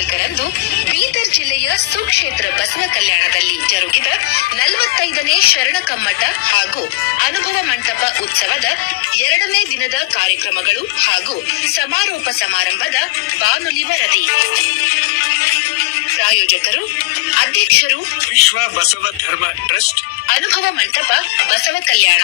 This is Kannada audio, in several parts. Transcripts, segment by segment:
ಇಪ್ಪತ್ನಾಲ್ಕರಂದು ಬೀದರ್ ಜಿಲ್ಲೆಯ ಸುಕ್ಷೇತ್ರ ಬಸವ ಕಲ್ಯಾಣದಲ್ಲಿ ಜರುಗಿದ ನಲವತ್ತೈದನೇ ಶರಣ ಕಮ್ಮಟ ಹಾಗೂ ಅನುಭವ ಮಂಟಪ ಉತ್ಸವದ ಎರಡನೇ ದಿನದ ಕಾರ್ಯಕ್ರಮಗಳು ಹಾಗೂ ಸಮಾರೋಪ ಸಮಾರಂಭದ ಬಾನುಲಿ ವರದಿ ಪ್ರಾಯೋಜಕರು ಅಧ್ಯಕ್ಷರು ವಿಶ್ವ ಬಸವ ಧರ್ಮ ಟ್ರಸ್ಟ್. ಅನುಭವ ಮಂಟಪ ಬಸವ ಕಲ್ಯಾಣ.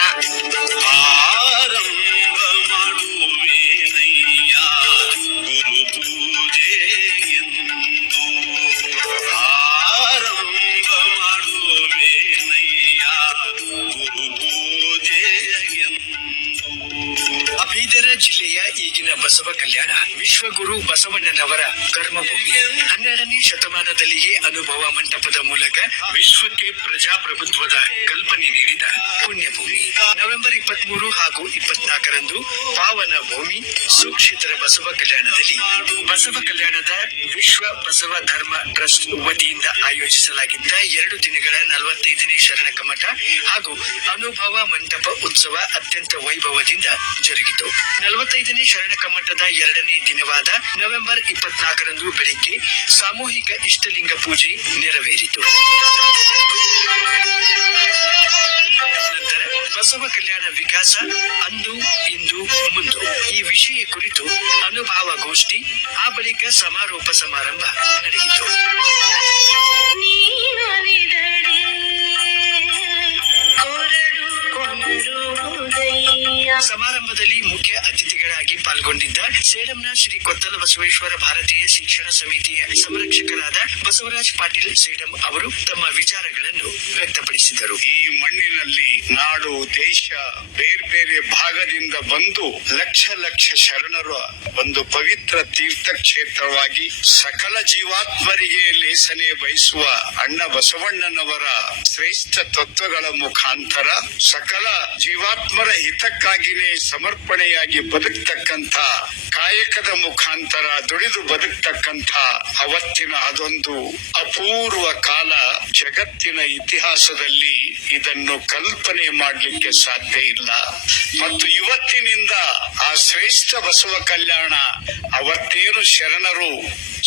ಕಲ್ಯಾಣ ವಿಶ್ವಗುರು ಬಸವಣ್ಣನವರ ಕರ್ಮಭೂಮಿ. ಹನ್ನೆರಡನೇ ಶತಮಾನದಲ್ಲಿಯೇ ಅನುಭವ ಮಂಟಪದ ಮೂಲಕ ವಿಶ್ವಕ್ಕೆ ಪ್ರಜಾಪ್ರಭುತ್ವದ ಕಲ್ಪನೆ ನೀಡಿದ ಪುಣ್ಯಭೂಮಿ. ನವೆಂಬರ್ ಇಪ್ಪತ್ಮೂರು ಹಾಗೂ ಇಪ್ಪತ್ನಾಲ್ಕರಂದು ಪಾವನ ಭೂಮಿ ಸುಕ್ಷೇತ್ರ ಬಸವ ಕಲ್ಯಾಣದಲ್ಲಿ ಬಸವ ಕಲ್ಯಾಣದ ವಿಶ್ವ ಬಸವ ಧರ್ಮ ಟ್ರಸ್ಟ್ ವತಿಯಿಂದ ಆಯೋಜಿಸಲಾಗಿದ್ದ ಎರಡು ದಿನಗಳ ನಲವತ್ತೈದನೇ ಶರಣ ಕಮಟ ಹಾಗೂ ಅನುಭವ ಮಂಟಪ ಉತ್ಸವ ಅತ್ಯಂತ ವೈಭವದಿಂದ ಜರುಗಿತು. ನಲವತ್ತೈದನೇ ಶರಣ ಕಮ್ಮಟದ ಎರಡನೇ ದಿನವಾದ ನವೆಂಬರ್ ಇಪ್ಪತ್ನಾಲ್ಕರಂದು ಬೆಳಿಗ್ಗೆ ಸಾಮೂಹಿಕ ಇಷ್ಟಲಿಂಗ ಪೂಜೆ ನೆರವೇರಿತು. ಬಸವ ಕಲ್ಯಾಣ ವಿಕಾಸ ಅಂದು ಇಂದು ಮುಂದು. ಈ ವಿಷಯ ಕುರಿತು ಅನುಭವ ಗೋಷ್ಠಿ ಆ ಬಳಿಕ ಸಮಾರೋಪ ಸಮಾರಂಭ ನಡೆಯಿತು. ಸಮಾರಂಭದಲ್ಲಿ ಮುಖ್ಯ ಅತಿಥಿಗಳಾಗಿ ಪಾಲ್ಗೊಂಡಿದ್ದ ಸೇಡಂನ ಶ್ರೀ ಕೊತ್ತಲ ಬಸವೇಶ್ವರ ಭಾರತೀಯ ಶಿಕ್ಷಣ ಸಮಿತಿಯ ಸಂರಕ್ಷಕರಾದ ಬಸವರಾಜ್ ಪಾಟೀಲ್ ಸೇಡಂ ಅವರು ತಮ್ಮ ವಿಚಾರಗಳನ್ನು ವ್ಯಕ್ತಪಡಿಸಿದರು. ಈ ನಾಡು, ದೇಶ ಬೇರೆ ಬೇರೆ ಭಾಗದಿಂದ ಬಂದು ಲಕ್ಷ ಲಕ್ಷ ಶರಣರ ಒಂದು ಪವಿತ್ರ ತೀರ್ಥ ಕ್ಷೇತ್ರವಾಗಿ ಸಕಲ ಜೀವಾತ್ಮರಿಗೆ ಲೇಸನೆ ಬಯಸುವ ಅಣ್ಣ ಬಸವಣ್ಣನವರ ಶ್ರೇಷ್ಠ ತತ್ವಗಳ ಮುಖಾಂತರ ಸಕಲ ಜೀವಾತ್ಮರ ಹಿತಕ್ಕಾಗಿನೇ ಸಮರ್ಪಣೆಯಾಗಿ ಬದುಕ್ತಕ್ಕಂಥ, ಕಾಯಕದ ಮುಖಾಂತರ ದುಡಿದು ಬದುಕ್ತಕ್ಕಂಥ ಅವತ್ತಿನ ಅದೊಂದು ಅಪೂರ್ವ ಕಾಲ ಜಗತ್ತಿನ ಇತಿಹಾಸದಲ್ಲಿ ಇದನ್ನು ಕಲ್ಪನೆ ಮಾಡಲಿಕ್ಕೆ ಸಾಧ್ಯ ಇಲ್ಲ. ಮತ್ತು ಇವತ್ತಿನಿಂದ ಆ ಶ್ರೇಷ್ಠ ಬಸವ ಕಲ್ಯಾಣ ಅವತ್ತೇನು ಶರಣರು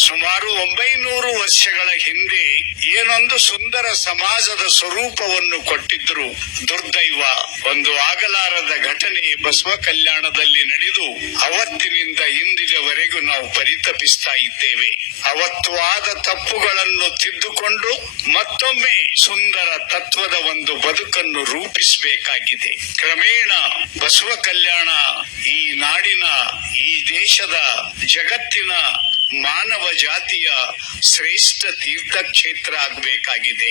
ಸುಮಾರು ಒಂಬೈನೂರು ವರ್ಷಗಳ ಹಿಂದೆ ಏನೊಂದು ಸುಂದರ ಸಮಾಜದ ಸ್ವರೂಪವನ್ನು ಕೊಟ್ಟಿದ್ದರು. ದುರ್ದೈವ, ಒಂದು ಆಗಲಾರದ ಘಟನೆ ಬಸವ ಕಲ್ಯಾಣದಲ್ಲಿ ನಡೆದು, ಅವತ್ತಿನಿಂದ ಇಂದಿನವರೆಗೂ ನಾವು ಪರಿತಪಿಸ್ತಾ ಇದ್ದೇವೆ. ಅವತ್ತು ಆದ ತಪ್ಪುಗಳನ್ನು ತಿದ್ದುಕೊಂಡು, ಮತ್ತೊಮ್ಮೆ ಸುಂದರ ತತ್ವದ ಒಂದು ಬದುಕನ್ನು ರೂಪಿಸಬೇಕಾಗಿದೆ. ಕ್ರಮೇಣ ಬಸವ ಕಲ್ಯಾಣ ಈ ನಾಡಿನ, ಈ ದೇಶದ ಜಗತ್ತಿನ ಮಾನವ ಜಾತಿಯ ಶ್ರೇಷ್ಠ ತೀರ್ಥಕ್ಷೇತ್ರ ಆಗಬೇಕಾಗಿದೆ.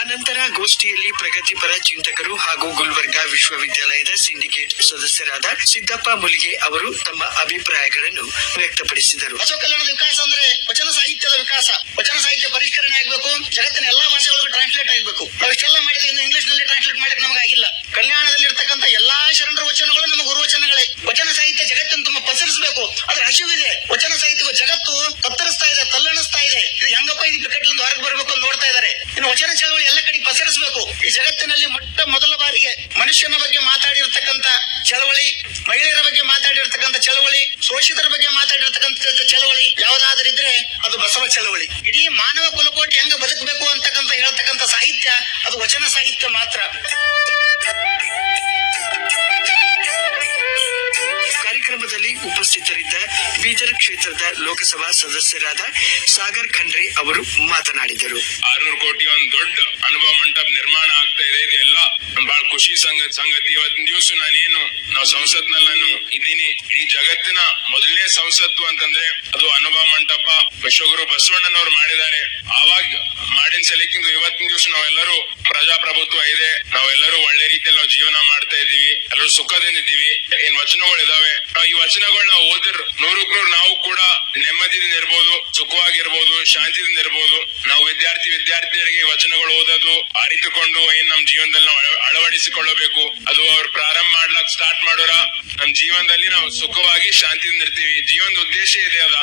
ಆನಂತರ ಗೋಷ್ಠಿಯಲ್ಲಿ ಪ್ರಗತಿಪರ ಚಿಂತಕರು ಹಾಗೂ ಗುಲ್ಬರ್ಗ ವಿಶ್ವವಿದ್ಯಾಲಯದ ಸಿಂಡಿಕೇಟ್ ಸದಸ್ಯರಾದ ಸಿದ್ದಪ್ಪ ಮುಲಿಗೆ ಅವರು ತಮ್ಮ ಅಭಿಪ್ರಾಯಗಳನ್ನು ವ್ಯಕ್ತಪಡಿಸಿದರು. ಕಲ್ಯಾಣದ ವಿಕಾಸ ಅಂದ್ರೆ ವಚನ ಸಾಹಿತ್ಯದ ವಿಕಾಸ. ವಚನ ಸಾಹಿತ್ಯ ಪರಿಷ್ಕರಣೆ ಆಗಬೇಕು, ಜಗತ್ತಿನ ಎಲ್ಲಾ ಭಾಷೆಗಳಿಗೂ ಟ್ರಾನ್ಸ್ಲೇಟ್ ಆಗಬೇಕು. ನಾವು ಇಷ್ಟೆಲ್ಲ ಇನ್ನು ಇಂಗ್ಲಿಷ್ನಲ್ಲಿ ಟ್ರಾನ್ಸ್ಲೇಟ್ ಮಾಡಕ್ಕೆ ನಮಗೆ ಆಗಿಲ್ಲ ಕಲ್ಯಾಣದಲ್ಲಿ ಇರ್ತಕ್ಕಂಥ ಎಲ್ಲಾ ಶರಣರ ವಚನಗಳು ನಮ್ಮ ಗುರುವಚನಗಳೇ ವಚನ ಸಾಹಿತ್ಯ ಜಗತ್ತನ್ನು ತುಂಬ ಪಸರಿಸಬೇಕು ಅದ್ರ ಹಸಿವಿದೆ ವಚನ ಸಾಹಿತ್ಯ ಜಗತ್ತು ಕತ್ತರಿಸ್ತಾ ಇದೆ ತಲ್ಲಣಿಸ್ತಾ ಇದೆ ಇದು ಹೆಂಗಪ್ಪ ಇದು ಬಿಕ್ಕಟ್ಟಿನಿಂದ ಹೊರಗೆ ಬರಬೇಕು ಅಂತ ನೋಡ್ತಾ ಇದ್ದಾರೆ ಇನ್ನು ವಚನ ಚಳವಳಿ ಎಲ್ಲ ಕಡೆ ಪಸರಿಸಬೇಕು ಈ ಜಗತ್ತಿನಲ್ಲಿ ಮೊಟ್ಟ ಮೊದಲ ಬಾರಿಗೆ ಮನುಷ್ಯನ ಬಗ್ಗೆ ಮಾತಾಡಿರ್ತಕ್ಕಂಥ ಚಳವಳಿ, ಮಹಿಳೆಯರ ಬಗ್ಗೆ ಮಾತಾಡಿರ್ತಕ್ಕಂಥ ಚಳವಳಿ ಶೋಷಿತರ ಬಗ್ಗೆ ಮಾತಾಡಿರ್ತಕ್ಕಂಥ ಚಳವಳಿ ಯಾವ್ದಾದ್ರೂ ಇದ್ರೆ ಅದು ಬಸವ ಚಳವಳಿ. ಇಡೀ ಮಾನವ ಕುಲಕೋಟಿ ಹೆಂಗ ಬದುಕಬೇಕು ಅಂತಕ್ಕಂಥ ಹೇಳ್ತಕ್ಕಂಥ ಸಾಹಿತ್ಯ, ಅದು ವಚನ ಸಾಹಿತ್ಯ ಮಾತ್ರ. ಕಾರ್ಯಕ್ರಮದಲ್ಲಿ ಉಪಸ್ಥಿತರಿದ್ದ ಬೀದರ್ ಕ್ಷೇತ್ರದ ಲೋಕಸಭಾ ಸದಸ್ಯರಾದ ಸಾಗರ್ ಖಂಡ್ರೆ ಅವರು ಮಾತನಾಡಿದರು. ಆರ್ನೂರು ಕೋಟಿ ಒಂದು ದೊಡ್ಡ ಅನುಭವ ಮಂಟಪ ನಿರ್ಮಾಣ ಆಗ್ತಾ ಇದೆ. ಇದೆಲ್ಲ ಬಹಳ ಖುಷಿ ಸಂಗ, ಸಂಗತಿ. ಇವತ್ತಿನ ದಿವಸ ನಾನೇನು, ನಾವು ಸಂಸತ್ನಲ್ಲಿ ನಾನು ಇದ್ದೀನಿ. ಈ ಜಗತ್ತಿನ ಮೊದಲನೇ ಸಂಸತ್ತು ಅಂತಂದ್ರೆ ಅದು ಅನುಭವ ಮಂಟಪ. ವಿಶ್ವಗುರು ಬಸವಣ್ಣನವರು ಮಾಡಿದ್ದಾರೆ. ಸಲಕ್ಕಿಂತ ಇವತ್ತಿನ ದಿವಸ ನಾವೆಲ್ಲರೂ ಪ್ರಜಾಪ್ರಭುತ್ವ ಇದೆ. ನಾವೆಲ್ಲರೂ ಒಳ್ಳೆ ರೀತಿಯಲ್ಲಿ ನಾವು ಜೀವನ ಮಾಡ್ತಾ ಇದೀವಿ ಎಲ್ಲರೂ ಸುಖದಿಂದ ಇದ್ದೀವಿ. ಏನ್ ವಚನಗಳು ಇದಾವೆ? ಈ ವಚನಗಳನ್ನ ಓದಿರ್ ನೂರಕ್ ನೂರು ನಾವು ಕೂಡ ನೆಮ್ಮದಿಯಿಂದ ಇರ್ಬೋದು, ಸುಖವಾಗಿರ್ಬೋದು, ಶಾಂತಿಯಿಂದ ಇರ್ಬೋದು. ನಾವು ವಿದ್ಯಾರ್ಥಿ ವಿದ್ಯಾರ್ಥಿನಿಯರಿಗೆ ವಚನಗಳು ಓದೋದು ಅರಿತುಕೊಂಡು ಏನ್ ನಮ್ ಜೀವನದಲ್ಲಿ ನಾವು ಅಳ- ಅಳವಡಿಸಿಕೊಳ್ಳಬೇಕು. ಅದು ಅವ್ರು ಪ್ರಾರಂಭ ಮಾಡ್ಲಕ್ ಸ್ಟಾರ್ಟ್ ಮಾಡೋರ. ನಮ್ ಜೀವನದಲ್ಲಿ ನಾವು ಸುಖವಾಗಿ ಶಾಂತಿಯಿಂದ ಇರ್ತೀವಿ. ಜೀವನದ ಉದ್ದೇಶ ಇದೆ ಅದ.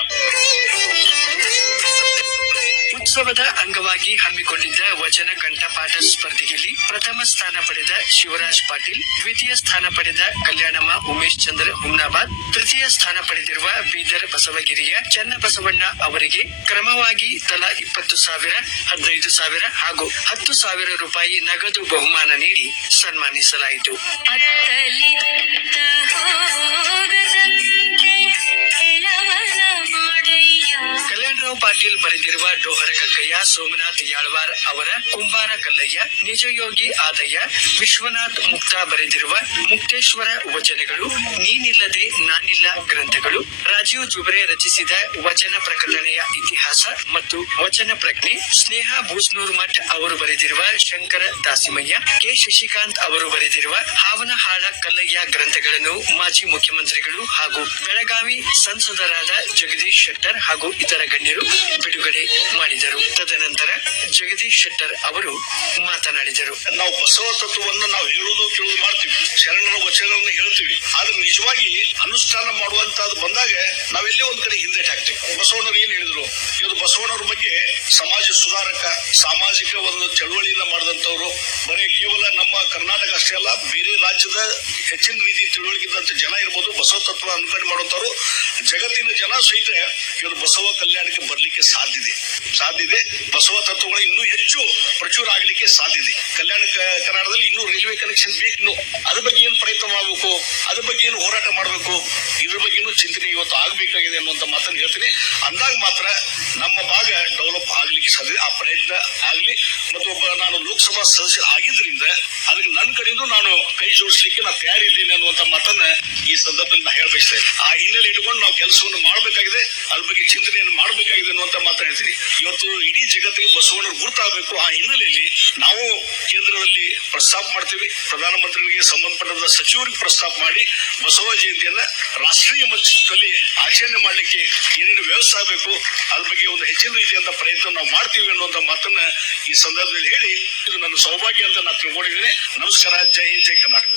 ಉತ್ಸವದ ಅಂಗವಾಗಿ ಹಮ್ಮಿಕೊಂಡಿದ್ದ ವಚನ ಕಂಠಪಾಠ ಸ್ಪರ್ಧೆಯಲ್ಲಿ ಪ್ರಥಮ ಸ್ಥಾನ ಪಡೆದ ಶಿವರಾಜ್ ಪಾಟೀಲ್, ದ್ವಿತೀಯ ಸ್ಥಾನ ಪಡೆದ ಕಲ್ಯಾಣಮ್ಮ ಉಮೇಶ್ ಚಂದ್ರ ಹುಮ್ನಾಬಾದ್, ತೃತೀಯ ಸ್ಥಾನ ಪಡೆದಿರುವ ಬೀದರ್ ಬಸವಗಿರಿಯ ಚನ್ನಬಸವಣ್ಣ ಅವರಿಗೆ ಕ್ರಮವಾಗಿ ತಲಾ ಇಪ್ಪತ್ತು ಸಾವಿರ, ಹದಿನೈದು ಸಾವಿರ ಹಾಗೂ ಹತ್ತು ಸಾವಿರ ರೂಪಾಯಿ ನಗದು ಬಹುಮಾನ ನೀಡಿ ಸನ್ಮಾನಿಸಲಾಯಿತು. ಪಾಟೀಲ್ ಬರೆದಿರುವ ಡೋಹರ ಕಕ್ಕಯ್ಯ ಸೋಮನಾಥ್ ಯಾಳ್ವಾರ್ ಅವರ ಕುಂಬಾರ ಕಲ್ಲಯ್ಯ, ನಿಜಯೋಗಿ ಆದಯ್ಯ, ವಿಶ್ವನಾಥ್ ಮುಕ್ತ ಬರೆದಿರುವ ಮುಕ್ತೇಶ್ವರ ವಚನಗಳು ನೀನಿಲ್ಲದೆ ನಾನಿಲ್ಲ ಗ್ರಂಥಗಳು. ರಾಜೀವ್ ಜುಬರೆ ರಚಿಸಿದ ವಚನ ಪ್ರಕಟಣೆಯ ಇತಿಹಾಸ ಮತ್ತು ವಚನ ಪ್ರಜ್ಞೆ ಸ್ನೇಹ ಭೂಸ್ನೂರ್ ಮಠ್ ಅವರು ಬರೆದಿರುವ ಶಂಕರ ದಾಸಿಮಯ್ಯ, ಕೆ ಶಶಿಕಾಂತ್ ಅವರು ಬರೆದಿರುವ ಹಾವನಹಾಳ ಕಲ್ಲಯ್ಯ ಗ್ರಂಥಗಳನ್ನು ಮಾಜಿ ಮುಖ್ಯಮಂತ್ರಿಗಳು ಹಾಗೂ ಬೆಳಗಾವಿ ಸಂಸದರಾದ ಜಗದೀಶ್ ಶೆಟ್ಟರ್ ಹಾಗೂ ಇತರ ಗಣ್ಯರು ಬಿಡುಗಡೆ ಮಾಡಿದರು. ತದನಂತರ ಜಗದೀಶ್ ಶೆಟ್ಟರ್ ಅವರು ಮಾತನಾಡಿದರು. ನಾವು ಬಸವ ತತ್ವವನ್ನು ನಾವು ಹೇಳುವುದು ಕೇಳುವುದು ಮಾಡ್ತೀವಿ. ಶರಣರ ವಚನವನ್ನು ಹೇಳ್ತೀವಿ. ಆದ್ರೆ ನಿಜವಾಗಿ ಅನುಷ್ಠಾನ ಮಾಡುವಂತಹದ್ದು ಬಂದಾಗ ನಾವೆಲ್ಲೇ ಒಂದ್ ಕಡೆ ಹಿಂದೆ ಹಾಕ್ತೀವಿ ಬಸವಣ್ಣರು ಏನ್ ಹೇಳಿದ್ರು? ಇವರು ಬಸವಣ್ಣವ್ರ ಬಗ್ಗೆ ಸಮಾಜ ಸುಧಾರಕ ಸಾಮಾಜಿಕ ಒಂದು ಚಳವಳಿಯನ್ನ ಮಾಡಿದಂತವ್ರು ಬರೀ ಕೇವಲ ನಮ್ಮ ಕರ್ನಾಟಕ ಅಷ್ಟೇ ಅಲ್ಲ, ಬೇರೆ ರಾಜ್ಯದ ಹೆಚ್ಚಿನ ರೀತಿ ತಿಳುವಳಿಕಿದ್ದಂತ ಜನ ಇರ್ಬೋದು, ಬಸವ ತತ್ವ ಅನುಕರಣೆ ಮಾಡುವಂತವ್ರು ಜಗತ್ತಿನ ಜನ ಸಹಿತ ಇವರು ಬಸವ ಕಲ್ಯಾಣಕ್ಕೆ ಬರಲಿಕ್ಕೆ ಸಾಧ್ಯ ಇದೆ. ಸಾಧ್ಯ ಇದೆ. ಬಸವ ತತ್ವಗಳು ಇನ್ನೂ ಹೆಚ್ಚು ಪ್ರಚುರ ಆಗಲಿಕ್ಕೆ ಸಾಧ್ಯ ಇದೆ. ಕಲ್ಯಾಣ ಕರ್ನಾಟಕದಲ್ಲಿ ಇನ್ನೂ ರೈಲ್ವೆ ಕನೆಕ್ಷನ್ ಬೇಕು ಅದ್ರ ಬಗ್ಗೆ ಏನು ಪ್ರಯತ್ನ ಮಾಡಬೇಕು? ಅದ್ರ ಬಗ್ಗೆ ಏನು ಹೋರಾಟ ಮಾಡಬೇಕು? ಇದ್ರ ಬಗ್ಗೆನೂ ಚಿಂತನೆ ಇವತ್ತು ಆಗಬೇಕಾಗಿದೆ ಅನ್ನುವಂತ ಮಾತನ್ನು ಹೇಳ್ತೀನಿ. ಅಂದಾಗ ಮಾತ್ರ ನಮ್ಮ ಭಾಗ ಡೆವಲಪ್ ಆಗಲಿಕ್ಕೆ ಸಾಧ್ಯ ಆ ಪ್ರಯತ್ನ ಆಗಲಿ. ಮತ್ತು ಒಬ್ಬ ನಾನು ಲೋಕಸಭಾ ಸದಸ್ಯ ಆಗಿದ್ರಿಂದ ಅದಕ್ಕೆ ನನ್ನ ಕಡೆಯಿಂದ ನಾನು ಕೈ ಜೋಡಿಸ್ಲಿಕ್ಕೆ ನಾನು ತಯಾರಿದ್ದೀನಿ ಅನ್ನುವಂತ ಮಾತನ್ನ ಈ ಸಂದರ್ಭದಲ್ಲಿ ನಾನು ಹೇಳ್ಬೇಕು ಆ ಹಿನ್ನೆಲೆ ಇಟ್ಕೊಂಡು ನಾವು ಕೆಲಸವನ್ನು ಮಾಡಬೇಕಾಗಿದೆ, ಅದ್ರ ಬಗ್ಗೆ ಚಿಂತನೆಯನ್ನು ಮಾಡಬೇಕಾಗಿದೆ ಅನ್ನುವಂತ ಮಾತು ಹೇಳ್ತೀನಿ. ಇವತ್ತು ಇಡೀ ಜಗತ್ತಿಗೆ ಬಸವಣ್ಣರು ಗುರುತಾಗಬೇಕು ಆ ಹಿನ್ನೆಲೆಯಲ್ಲಿ ನಾವು ಕೇಂದ್ರದಲ್ಲಿ ಪ್ರಸ್ತಾಪ ಮಾಡ್ತೀವಿ. ಪ್ರಧಾನಮಂತ್ರಿಗಳಿಗೆ ಸಂಬಂಧಪಟ್ಟ ಸಚಿವರಿಗೆ ಪ್ರಸ್ತಾಪ ಮಾಡಿ ಬಸವ ಜಯಂತಿಯನ್ನ ರಾಷ್ಟ್ರೀಯ ಮಟ್ಟದಲ್ಲಿ ಆಚರಣೆ ಮಾಡಲಿಕ್ಕೆ ಏನೇನು ವ್ಯವಸ್ಥೆ ಆಗಬೇಕು, ಅದ್ರ ಬಗ್ಗೆ ಒಂದು ಹೆಚ್ಚಿನ ರೀತಿಯಂತ ಪ್ರಯತ್ನ ನಾವು ಮಾಡ್ತೀವಿ ಅನ್ನುವಂತ ಮಾತನ್ನ ಈ ಸಂದರ್ಭದಲ್ಲಿ ಹೇಳಿ, ಇದು ನನ್ನ ಸೌಭಾಗ್ಯ ಅಂತ ನಾನು ತಿಳ್ಕೊಂಡಿದ್ದೇನೆ. ನಮಸ್ಕಾರ. ಜೈ ಹಿಂದ್, ಜೈ ಕರ್ನಾಟಕ.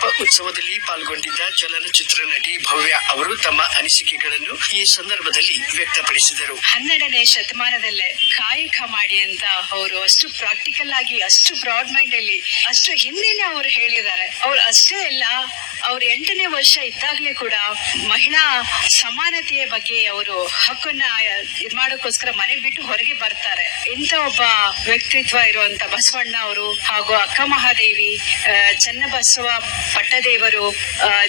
ಅನುಭವ ಉತ್ಸವದಲ್ಲಿ ಪಾಲ್ಗೊಂಡಿದ್ದ ಚಲನಚಿತ್ರ ನಟಿ ಭವ್ಯ ಅವರು ತಮ್ಮ ಅನಿಸಿಕೆಗಳನ್ನು ಈ ಸಂದರ್ಭದಲ್ಲಿ ವ್ಯಕ್ತಪಡಿಸಿದರು. ಹನ್ನೆರಡನೇ ಶತಮಾನದಲ್ಲೇ ಕಾಯಕ ಮಾಡಿ ಅಂತ ಅವರು ಅಷ್ಟು ಪ್ರಾಕ್ಟಿಕಲ್ ಆಗಿ, ಅಷ್ಟು ಬ್ರಾಡ್ ಮೈಂಡ್ ಅಲ್ಲಿ, ಅಷ್ಟು ಹಿಂದೆನೆ ಅವರು ಹೇಳಿದ್ದಾರೆ. ಅವ್ರು ಅಷ್ಟೇ ಅಲ್ಲ, ಅವ್ರು ಎಂಟನೇ ವರ್ಷ ಇದ್ದಾಗಲೇ ಕೂಡ ಮಹಿಳಾ ಸಮಾನತೆಯ ಬಗ್ಗೆ ಅವರು ಹಕ್ಕನ್ನ ಇದ್ ಮಾಡೋಕ್ಕೋಸ್ಕರ ಮನೆ ಬಿಟ್ಟು ಹೊರಗೆ ಬರ್ತಾರೆ. ಇಂಥ ಒಬ್ಬ ವ್ಯಕ್ತಿತ್ವ ಇರುವಂತ ಬಸವಣ್ಣ ಅವರು ಹಾಗೂ ಅಕ್ಕ ಮಹಾದೇವಿ ಚನ್ನಬಸವ ಪಟ್ಟದೇವರು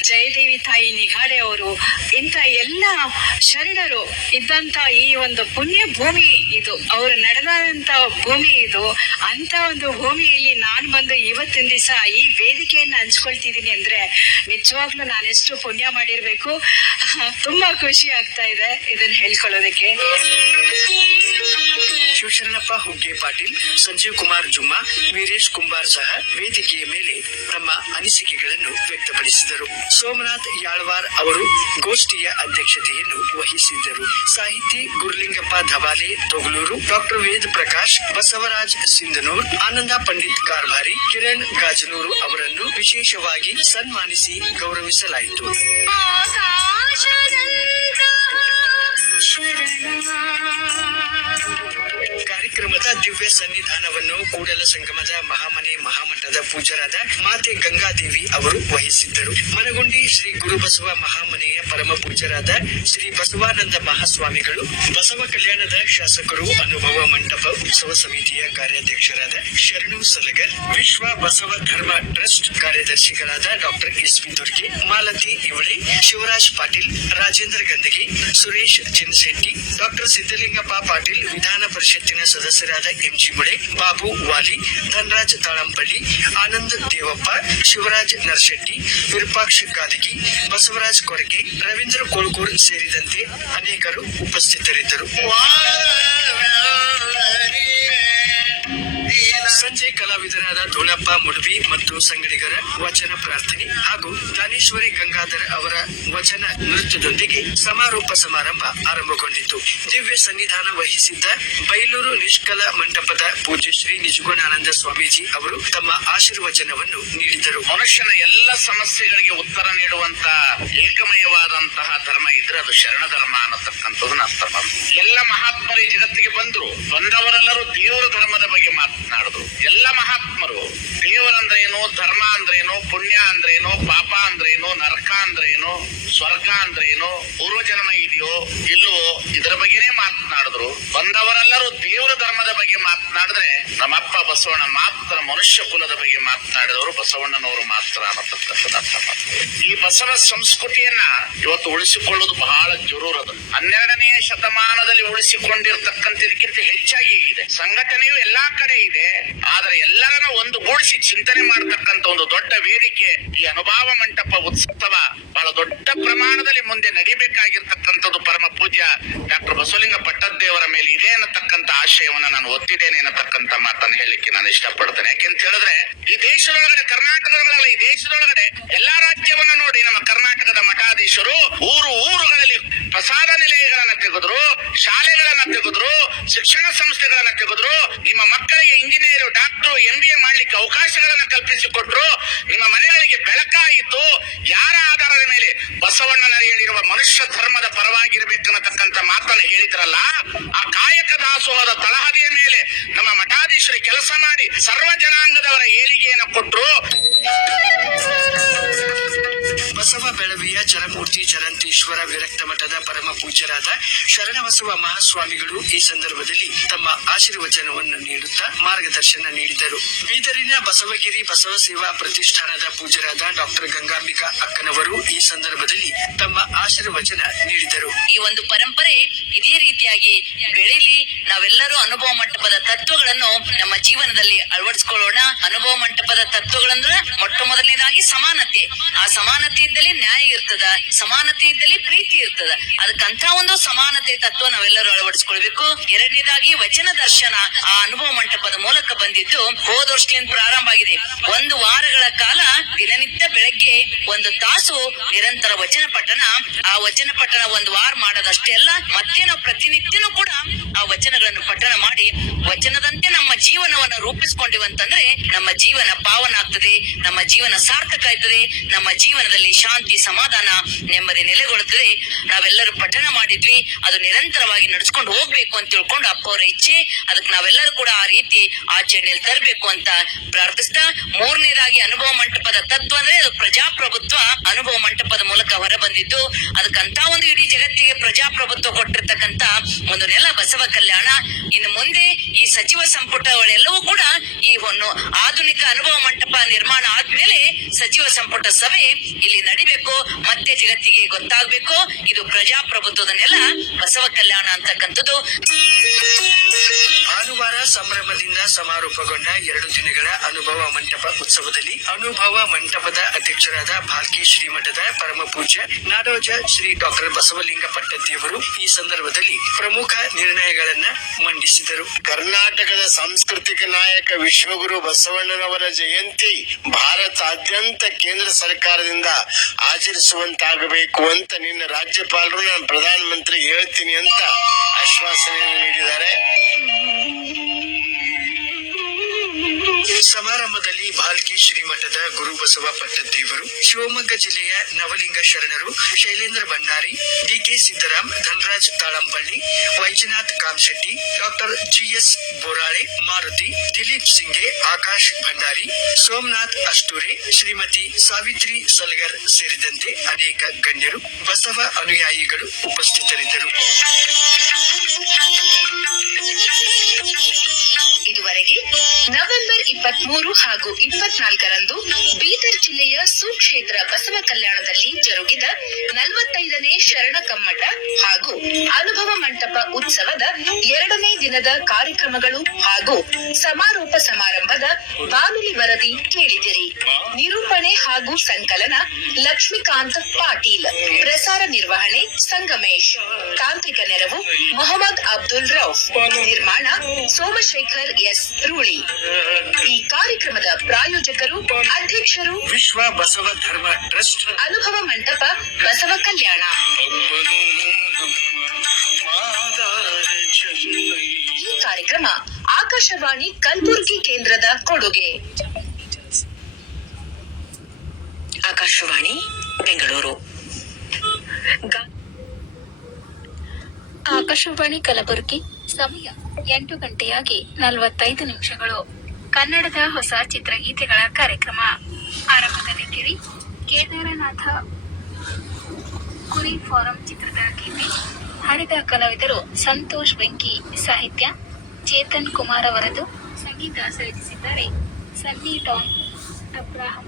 ಜಯದೇವಿ ತಾಯಿ ನಿಗಾಡೆ ಅವರು, ಇಂಥ ಎಲ್ಲ ಶರಣರು ಇದ್ದಂಥ ಈ ಒಂದು ಪುಣ್ಯ ಭೂಮಿ ಇದು. ಅವರು ನಡೆದಂತ ಭೂಮಿ ಇದು. ಅಂತ ಒಂದು ಭೂಮಿಯಲ್ಲಿ ನಾನು ಬಂದು ಇವತ್ತಿನ ದಿವಸ ಈ ವೇದಿಕೆಯನ್ನು ಹಂಚ್ಕೊಳ್ತಿದ್ದೀನಿ ಅಂದ್ರೆ ನಿಜವಾಗ್ಲೂ ನಾನೆಷ್ಟು ಪುಣ್ಯ ಮಾಡಿರ್ಬೇಕು. ತುಂಬಾ ಖುಷಿ ಆಗ್ತಾ ಇದೆ ಇದನ್ನ ಹೇಳ್ಕೊಳ್ಳೋದಕ್ಕೆ. ಶಿವಶರಣಪ್ಪ ಹುಗ್ಗೆ ಪಾಟೀಲ್, ಸಂಜೀವ್ ಕುಮಾರ್ ಜುಮ್ಮಾ, ವೀರೇಶ್ ಕುಂಬಾರ್ ಸಹ ವೇದಿಕೆಯ ಮೇಲೆ ತಮ್ಮ ಅನಿಸಿಕೆಗಳನ್ನು ವ್ಯಕ್ತಪಡಿಸಿದರು. ಸೋಮನಾಥ್ ಯಾಳ್ವಾರ್ ಅವರು ಗೋಷ್ಠಿಯ ಅಧ್ಯಕ್ಷತೆಯನ್ನು ವಹಿಸಿದ್ದರು. ಸಾಹಿತಿ ಗುರುಲಿಂಗಪ್ಪ ಧವಾಲೆ, ತೊಗಲೂರು, ಡಾಕ್ಟರ್ ವೇದ್ ಪ್ರಕಾಶ್, ಬಸವರಾಜ್ ಸಿಂಧನೂರ್, ಆನಂದ ಪಂಡಿತ್ ಕಾರ್ಭಾರಿ ಕಿರಣ್ ಗಾಜನೂರು ಅವರನ್ನು ವಿಶೇಷವಾಗಿ ಸನ್ಮಾನಿಸಿ ಗೌರವಿಸಲಾಯಿತು. ದಿವ್ಯ ಸನ್ನಿಧಾನವನ್ನು ಕೂಡಲ ಸಂಗಮದ ಮಹಾಮನೆ ಮಹಾಮಠದ ಪೂಜರಾದ ಮಾತೆ ಗಂಗಾದೇವಿ ಅವರು ವಹಿಸಿದ್ದರು. ಮನಗುಂಡಿ ಶ್ರೀ ಗುರುಬಸವ ಮಹಾಮನೆಯ ಪರಮ ಪೂಜರಾದ ಶ್ರೀ ಬಸವಾನಂದ ಮಹಾಸ್ವಾಮಿಗಳು, ಬಸವ ಕಲ್ಯಾಣದ ಶಾಸಕರು, ಅನುಭವ ಮಂಟಪ ಉತ್ಸವ ಸಮಿತಿಯ ಕಾರ್ಯಾಧ್ಯಕ್ಷರಾದ ಶರಣು ಸಲಗರ್, ವಿಶ್ವ ಬಸವ ಧರ್ಮ ಟ್ರಸ್ಟ್ ಕಾರ್ಯದರ್ಶಿಗಳಾದ ಡಾಕ್ಟರ್ ಎಸ್ ಪಿ ಮಾಲತಿ ಇವಳೆ, ಶಿವರಾಜ್ ಪಾಟೀಲ್, ರಾಜೇಂದ್ರ ಗಂದಗಿ, ಸುರೇಶ್ ಚಿನ್ಶೆಟ್ಟಿ ಡಾಕ್ಟರ್ ಸಿದ್ದಲಿಂಗಪ್ಪ ಪಾಟೀಲ್, ವಿಧಾನ ಪರಿಷತ್ತಿನ ಸದಸ್ಯರಾದ ಎಂಜಿ ಮುಳೆ, ಬಾಬು ವಾಲಿ, ಧನರಾಜ್ ತಾಳಂಪಳ್ಳಿ ಆನಂದ್ ದೇವಪ್ಪ ಶಿವರಾಜ್ ನರಶೆಟ್ಟಿ ವಿರೂಪಾಕ್ಷ ಗಾದಗಿ ಬಸವರಾಜ್ ಕೊರಗೆ ರವೀಂದ್ರ ಕೋಳ್ಕೂರ್ ಸೇರಿದಂತೆ ಅನೇಕರು ಉಪಸ್ಥಿತರಿದ್ದರು. ಸಂಜೆ ಕಲಾವಿದರಾದ ಧೂಳಪ್ಪ ಮುಡವಿ ಮತ್ತು ಸಂಗಡಿಗರ ವಚನ ಪ್ರಾರ್ಥನೆ ಹಾಗೂ ದಾನೇಶ್ವರಿ ಗಂಗಾಧರ್ ಅವರ ವಚನ ನೃತ್ಯದೊಂದಿಗೆ ಸಮಾರೋಪ ಸಮಾರಂಭ ಆರಂಭಗೊಂಡಿತು. ದಿವ್ಯ ಸನ್ನಿಧಾನ ವಹಿಸಿದ್ದ ಬೈಲೂರು ನಿಷ್ಕಲ ಮಂಟಪದ ಪೂಜ್ಯ ಶ್ರೀ ನಿಜಗುಣಾನಂದ ಸ್ವಾಮೀಜಿ ಅವರು ತಮ್ಮ ಆಶೀರ್ವಚನವನ್ನು ನೀಡಿದರು. ಮನುಷ್ಯನ ಎಲ್ಲ ಸಮಸ್ಯೆಗಳಿಗೆ ಉತ್ತರ ನೀಡುವಂತ ಏಕಮಯವಾದಂತಹ ಧರ್ಮ ಇದ್ರೆ ಅದು ಶರಣ ಧರ್ಮ ಅನ್ನತಕ್ಕಂಥದ್ದು ಧರ್ಮ ಎಲ್ಲ ಮಹಾತ್ಮರು ಜಗತ್ತಿಗೆ ಬಂದ್ರು. ಬಂದವರೆಲ್ಲರೂ ದೇವರ ಧರ್ಮದ ಬಗ್ಗೆ ಮಾತನಾಡಿದ್ರು ಎಲ್ಲ ಮಹಾತ್ಮರು. ದೇವರಂದ್ರೇನು ಧರ್ಮ ಅಂದ್ರೇನು, ಪುಣ್ಯ ಅಂದ್ರೇನು, ಪಾಪ ಅಂದ್ರೇನು, ನರಕ ಅಂದ್ರೇನು, ಸ್ವರ್ಗ ಅಂದ್ರೇನು, ಪೂರ್ವಜನ್ಮ ಇದೆಯೋ ಇಲ್ಲವೋ ಇದರ ಬಗ್ಗೆನೇ ಮಾತನಾಡಿದ್ರು. ಬಂದವರೆಲ್ಲರೂ ದೇವರ ಧರ್ಮದ ಬಗ್ಗೆ ಮಾತನಾಡಿದ್ರೆ ನಮ್ಮಪ್ಪ ಬಸವಣ್ಣ ಮಾತ್ರ ಮನುಷ್ಯ ಕುಲದ ಬಗ್ಗೆ ಮಾತನಾಡಿದವರು ಬಸವಣ್ಣನವರು ಮಾತ್ರ ಅನ್ನತಕ್ಕಂಥದ್ದು ನನ್ನ ಈ ಬಸವ ಸಂಸ್ಕೃತಿಯನ್ನ ಇವತ್ತು ಉಳಿಸಿಕೊಳ್ಳೋದು ಬಹಳ ಜರೂರದು ಹನ್ನೆರಡನೆಯ ಶತಮಾನದಲ್ಲಿ ಉಳಿಸಿಕೊಂಡಿರ್ತಕ್ಕಂಥದಕ್ಕಿಂತ ಹೆಚ್ಚಾಗಿ ಇದೆ ಸಂಘಟನೆಯು ಎಲ್ಲಾ ಕಡೆ ಇದೆ, ಆದರೆ ಎಲ್ಲರನ್ನ ಒಂದು ಗೂಡಿಸಿ ಚಿಂತನೆ ಮಾಡತಕ್ಕಂತ ಒಂದು ದೊಡ್ಡ ವೇದಿಕೆ ಈ ಅನುಭವ ಮಂಟಪ ಉತ್ಸವ ಬಹಳ ದೊಡ್ಡ ಪ್ರಮಾಣದಲ್ಲಿ ಮುಂದೆ ನಡಿಬೇಕಾಗಿರ್ತಕ್ಕಂಥದ್ದು ಪರಮ ಪೂಜ್ಯ ಡಾಕ್ಟರ್ ಬಸವಲಿಂಗ ಪಟ್ಟದ್ದೇವರ ಮೇಲೆ ಇದೆ ಅನ್ನತಕ್ಕಂತ ಆಶಯವನ್ನ ನಾನು ಒತ್ತಿದ್ದೇನೆ ಅನ್ನತಕ್ಕಂತ ಮಾತನ್ನು ಹೇಳಲಿಕ್ಕೆ ನಾನು ಇಷ್ಟಪಡ್ತೇನೆ. ಯಾಕೆಂತ ಹೇಳಿದ್ರೆ, ಈ ದೇಶದೊಳಗಡೆ ಕರ್ನಾಟಕದೊಳಗಲ್ಲ ಈ ದೇಶದೊಳಗಡೆ ಎಲ್ಲಾ ರಾಜ್ಯವನ್ನ ನೋಡಿ ನಮ್ಮ ಕರ್ನಾಟಕದ ಮಠಾಧೀಶರು ಊರು ಊರುಗಳಲ್ಲಿ ಪ್ರಸಾದ ನಿಲಯಗಳನ್ನ ತೆಗೆದ್ರು, ಶಾಲೆಗಳನ್ನ ತೆಗೆದ್ರು, ಶಿಕ್ಷಣ ಸಂಸ್ಥೆಗಳನ್ನ ತೆಗೆದ್ರು, ನಿಮ್ಮ ಮಕ್ಕಳಿಗೆ engineer, doctor M B A ಮಾಡ್ಲಿಕ್ಕೆ ಅವಕಾಶಗಳನ್ನ ಕಲ್ಪಿಸಿಕೊಟ್ರು, ನಿಮ್ಮ ಮನೆಗಳಿಗೆ ಬೆಳಕಾಯಿತು, ಯಾರ ಆಧಾರದ ಮೇಲೆ ಬಸವಣ್ಣನ ಹೇಳಿರುವ ಮನುಷ್ಯ ಧರ್ಮದ ಪರವಾಗಿರ್ಬೇಕನ್ನತಕ್ಕಂಥ ಮಾತನ್ನು ಹೇಳಿದ್ರಲ್ಲ, ಆ ಕಾಯಕ ದಾಸೋಹದ ತಳಹದಿಯ ಮೇಲೆ ನಮ್ಮ ಮಠಾಧೀಶರು ಕೆಲಸ ಮಾಡಿ ಸರ್ವ ಜನಾಂಗದವರ ಏಳಿಗೆಯನ್ನು ಕೊಟ್ರು ಚರಮೂರ್ತಿ ಚರಂತೀಶ್ವರ ವಿರಕ್ತ ಮಠದ ಪರಮ ಪೂಜ್ಯರಾದ ಶರಣಬಸವ ಮಹಾಸ್ವಾಮಿಗಳು ಈ ಸಂದರ್ಭದಲ್ಲಿ ತಮ್ಮ ಆಶೀರ್ವಚನವನ್ನು ನೀಡುತ್ತಾ ಮಾರ್ಗದರ್ಶನ ನೀಡಿದರು. ಬೀದರಿನ ಬಸವಗಿರಿ ಬಸವ ಸೇವಾ ಪ್ರತಿಷ್ಠಾನದ ಪೂಜ್ಯರಾದ ಡಾಕ್ಟರ್ ಗಂಗಾಂಬಿಕಾ ಅಕ್ಕನವರು ಈ ಸಂದರ್ಭದಲ್ಲಿ ತಮ್ಮ ಆಶೀರ್ವಚನ ನೀಡಿದರು. ಈ ಒಂದು ಪರಂಪರೆ ಇದೇ ರೀತಿಯಾಗಿ ಬೆಳೆಯಲಿ, ನಾವೆಲ್ಲರೂ ಅನುಭವ ಮಂಟಪದ ತತ್ವಗಳನ್ನು ನಮ್ಮ ಜೀವನದಲ್ಲಿ ಅಳವಡಿಸಿಕೊಳ್ಳೋಣ. ಅನುಭವ ಮಂಟಪದ ತತ್ವಗಳಂದ್ರೆ ಮೊಟ್ಟ ಮೊದಲನೇದಾಗಿ ಸಮಾನತೆ. ಆ ಸಮಾನತೆ ನ್ಯಾಯ ಇರ್ತದ. ಸಮಾನತೆ ಇದ್ದಲ್ಲಿ ಪ್ರೀತಿ ಇರ್ತದ. ಅದಕ್ಕಂತ ಒಂದು ಸಮಾನತೆ ತತ್ವ ನಾವೆಲ್ಲರೂ ಅಳವಡಿಸ್ಕೊಳ್ಬೇಕು. ಎರಡನೇದಾಗಿ ವಚನ ದರ್ಶನ ಆ ಅನುಭವ ಮಂಟಪದ ಮೂಲಕ ಬಂದಿದ್ದು ಹೋದ ವರ್ಷದಿಂದ ಪ್ರಾರಂಭ ಆಗಿದೆ. ಒಂದು ವಾರಗಳ ಕಾಲ ದಿನನಿತ್ಯ ಬೆಳಗ್ಗೆ ಒಂದು ತಾಸು ನಿರಂತರ ವಚನ ಪಠಣ. ಆ ವಚನ ಪಠಣ ಒಂದು ವಾರ ಮಾಡೋದಷ್ಟೇ ಅಲ್ಲ, ಮತ್ತೆ ನಾವು ಪ್ರತಿನಿತ್ಯನೂ ಕೂಡ ಆ ವಚನಗಳನ್ನು ಪಠಣ ಮಾಡಿ ವಚನದಂತೆ ನಮ್ಮ ಜೀವನವನ್ನು ರೂಪಿಸ್ಕೊಂಡಿವಂತಂದ್ರೆ ನಮ್ಮ ಜೀವನ ಪಾವನ ಆಗ್ತದೆ, ನಮ್ಮ ಜೀವನ ಸಾರ್ಥಕ ಆಯ್ತದೆ ನಮ್ಮ ಜೀವನದಲ್ಲಿ ಶಾಂತಿ, ಸಮಾಧಾನ ನೆಮ್ಮದಿ ನೆಲೆಗೊಳ್ಳುತ್ತದೆ ನಾವೆಲ್ಲರೂ ಪಠಣ ಮಾಡಿದ್ವಿ. ಅದು ನಿರಂತರವಾಗಿ ನಡ್ಸ್ಕೊಂಡು ಹೋಗ್ಬೇಕು ಅಂತ ತಿಳ್ಕೊಂಡು ಅಪ್ಪ ಅವರ ಇಚ್ಛೆ. ಅದಕ್ಕೆ ನಾವೆಲ್ಲರೂ ಕೂಡ ಆ ರೀತಿ ಆಚರಣೆಯಲ್ಲಿ ತರಬೇಕು ಅಂತ ಪ್ರಾರ್ಥಿಸ್ತಾ, ಮೂರನೇದಾಗಿ ಅನುಭವ ಮಂಟಪದ ತತ್ವ ಅಂದ್ರೆ ಅದು ಪ್ರಜಾಪ್ರಭುತ್ವ. ಅನುಭವ ಮಂಟಪದ ಮೂಲಕ ಹೊರ ಬಂದಿದ್ದು ಅದಕ್ಕಂತ ಒಂದು ಇಡೀ ಜಗತ್ತಿಗೆ ಪ್ರಜಾಪ್ರಭುತ್ವ ಕೊಟ್ಟಿರ್ತಕ್ಕಂತ ಒಂದು ನೆಲ ಬಸವ ಕಲ್ಯಾಣ. ಇನ್ನು ಮುಂದೆ ಈ ಸಚಿವ ಸಂಪುಟಗಳೆಲ್ಲವೂ ಕೂಡ ಈ ಒಂದು ಆಧುನಿಕ ಅನುಭವ ಮಂಟಪ ನಿರ್ಮಾಣ ಆದ್ಮೇಲೆ ಸಚಿವ ಸಂಪುಟ ಸಭೆ ಇಲ್ಲಿ ನಡಿಬೇಕು. ಮತ್ತೆ ಜಗತ್ತಿಗೆ ಗೊತ್ತಾಗ್ಬೇಕು. ಇದು ಪ್ರಜಾಪ್ರಭುತ್ವದ ನೆಲ ಬಸವ ಕಲ್ಯಾಣ ಅಂತಕ್ಕಂಥದ್ದು. ಭಾನುವಾರ ಸಂಭ್ರಮದಿಂದ ಸಮಾರೋಪಗೊಂಡ ಎರಡು ದಿನಗಳ ಅನುಭವ ಮಂಟಪ ಉತ್ಸವದಲ್ಲಿ ಅನುಭವ ಮಂಟಪದ ಅಧ್ಯಕ್ಷರಾದ ಭಾಲ್ಕಿ ಶ್ರೀಮಠದ ಪರಮ ಪೂಜ್ಯ ನಾಡೋಜ ಶ್ರೀ ಡಾಕ್ಟರ್ ಬಸವಲಿಂಗ ಪಟ್ಟದ್ದಿಯವರು ಈ ಸಂದರ್ಭದಲ್ಲಿ ಪ್ರಮುಖ ನಿರ್ಣಯಗಳನ್ನ ಮಂಡಿಸಿದರು. ಕರ್ನಾಟಕದ ಸಾಂಸ್ಕೃತಿಕ ನಾಯಕ ವಿಶ್ವಗುರು ಬಸವಣ್ಣನವರ ಜಯಂತಿ ಭಾರತಾದ್ಯಂತ ಕೇಂದ್ರ ಸರ್ಕಾರದಿಂದ ಆಚರಿಸುವಂತಾಗಬೇಕು ಅಂತ ನಿನ್ನ ರಾಜ್ಯಪಾಲರು ನಾನು ಪ್ರಧಾನಮಂತ್ರಿ ಹೇಳ್ತೀನಿ ಅಂತ ಆಶ್ವಾಸನೆ ನೀಡಿದ್ದಾರೆ. ಸಮಾರಂಭದಲ್ಲಿ ಭಾಲ್ಕಿ ಶ್ರೀಮಠದ ಗುರು ಪಟ್ಟದೇವರು ಶಿವಮೊಗ್ಗ ಜಿಲ್ಲೆಯ ನವಲಿಂಗ ಶರಣರು Shailendra Bhandari, DK Siddaram, Dhanraj Talampalli, Vaijnath Kamshetti, doctor GS Borale, Maruti, Dilip Singe Akash Bhandari, Somnath Ashture, Shrimati Savitri Salgar ಸೇರಿದಂತೆ ಅನೇಕ ಗಣ್ಯರು ಬಸವ ಅನುಯಾಯಿಗಳು ಉಪಸ್ಥಿತರಿದ್ದರು. ಮೂರು ಹಾಗೂ ಇಪ್ಪತ್ನಾಲ್ಕರಂದು ಬೀದರ್ ಜಿಲ್ಲೆಯ ಸುಕ್ಷೇತ್ರ ಬಸವ ಕಲ್ಯಾಣದಲ್ಲಿ ಜರುಗಿದ ನಲವತ್ತೈದನೇ ಶರಣ ಕಮ್ಮಟ ಹಾಗೂ ಅನುಭವ ಮಂಟಪ ಉತ್ಸವದ ಎರಡನೇ ದಿನದ ಕಾರ್ಯಕ್ರಮಗಳು ಹಾಗೂ ಸಮಾರೋಪ ಸಮಾರಂಭದ ಬಾನುಲಿ ವರದಿ ಕೇಳಿದಿರಿ. ನಿರೂಪಣೆ ಹಾಗೂ ಸಂಕಲನ ಲಕ್ಷ್ಮೀಕಾಂತ್ ಪಾಟೀಲ್. ಪ್ರಸಾರ ನಿರ್ವಹಣೆ ಸಂಗಮೇಶ್. ತಾಂತ್ರಿಕ ನೆರವು ಮೊಹಮ್ಮದ್ ಅಬ್ದುಲ್ ರೌಫ್. ನಿರ್ಮಾಣ ಸೋಮಶೇಖರ್ ಎಸ್ ರೂಳಿ. ಈ ಕಾರ್ಯಕ್ರಮದ ಪ್ರಾಯೋಜಕರು ಅಧ್ಯಕ್ಷರು ವಿಶ್ವ ಬಸವ ಧರ್ಮ ಟ್ರಸ್ಟ್. ಅನುಭವ ಮಂಟಪ ಬಸವ ಕಲ್ಯಾಣ. ಈ ಕಾರ್ಯಕ್ರಮ ಆಕಾಶವಾಣಿ ಕಲಬುರಗಿ ಕೇಂದ್ರದ ಕೊಡುಗೆ. ಆಕಾಶವಾಣಿ ಬೆಂಗಳೂರು. ಆಕಾಶವಾಣಿ ಕಲಬುರಗಿ. ಸಮಯ ಎಂಟು ಗಂಟೆಯಾಗಿ ನಲವತ್ತೈದು ನಿಮಿಷಗಳು. ಕನ್ನಡದ ಹೊಸ ಚಿತ್ರಗೀತೆಗಳ ಕಾರ್ಯಕ್ರಮ. ಆರಂಭದಲ್ಲಿ ಕಿರಿ ಕೇದಾರನಾಥ ಕುರಿ ಫಾರಂ ಚಿತ್ರದ ಗೀತೆ ಹಾಡಿದ ಕಲಾವಿದರು ಸಂತೋಷ್ ವೆಂಕಿ ಸಾಹಿತ್ಯ, ಚೇತನ್ ಕುಮಾರ್ ಅವರದು ಸಂಗೀತ ಸಂಯೋಜಿಸಿದ್ದಾರೆ ಸನ್ನಿ ಡಾನ್ ಅಬ್ರಾಹಂ